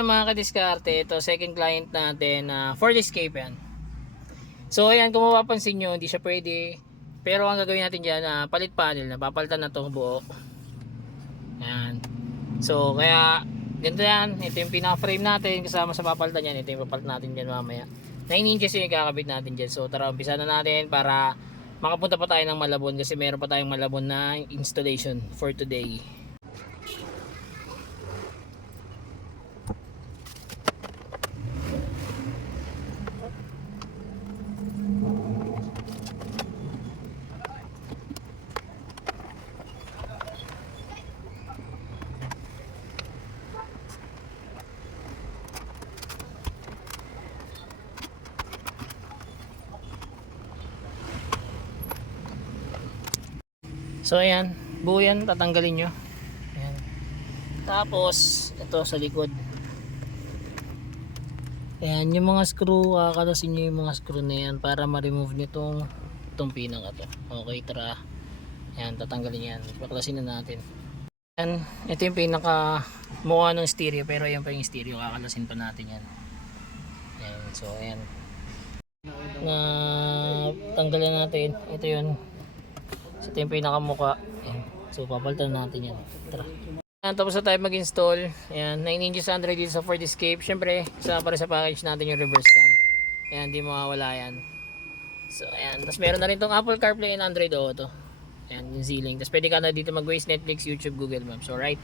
ayan mga kadiskarte, ito second client natin na Ford Escape yan. So ayan, kung mapapansin nyo, hindi siya pwede. Pero ang gagawin natin dyan, palit panel, napapalitan na itong buo. Ayan. So kaya, ganito yan. Ito yung pinaka-frame natin, kasama sa papalitan yan. Ito yung papalit natin dyan mamaya. 9 inches yung ikakabit natin dyan. So tara, umpisa na natin para makapunta pa tayo ng Malabon. Kasi meron pa tayong Malabon na installation for today. So ayan, buo yan, tatanggalin nyo. Ayan. Tapos ito sa likod. Ayan, yung mga screw, kakalasin nyo yung mga screw na yan para ma-remove nyo itong pinang ito. Okay, tara. Ayan, tatanggalin yan. Baklasin na natin. Ayan, ito yung pinaka mukha ng stereo, pero ayan pa yung stereo, kakalasin pa natin yan. Ayan, so ayan. Na tanggalin natin, ito yun. So ito yung pinakamuka. Ayan. So papalitan natin yan. Tara. Ayan, tapos na tayo mag-install. Ayan, 9 inches Android dito sa Ford Escape. Siyempre, kasama pa rin sa package natin yung reverse cam. Ayan, hindi mawawala yan. So ayan, tapos meron na rin itong Apple CarPlay and Android Auto. Ayan, yung Z-Link. Tapos pwede ka na dito mag-Waze, Netflix, YouTube, Google Maps. Alright.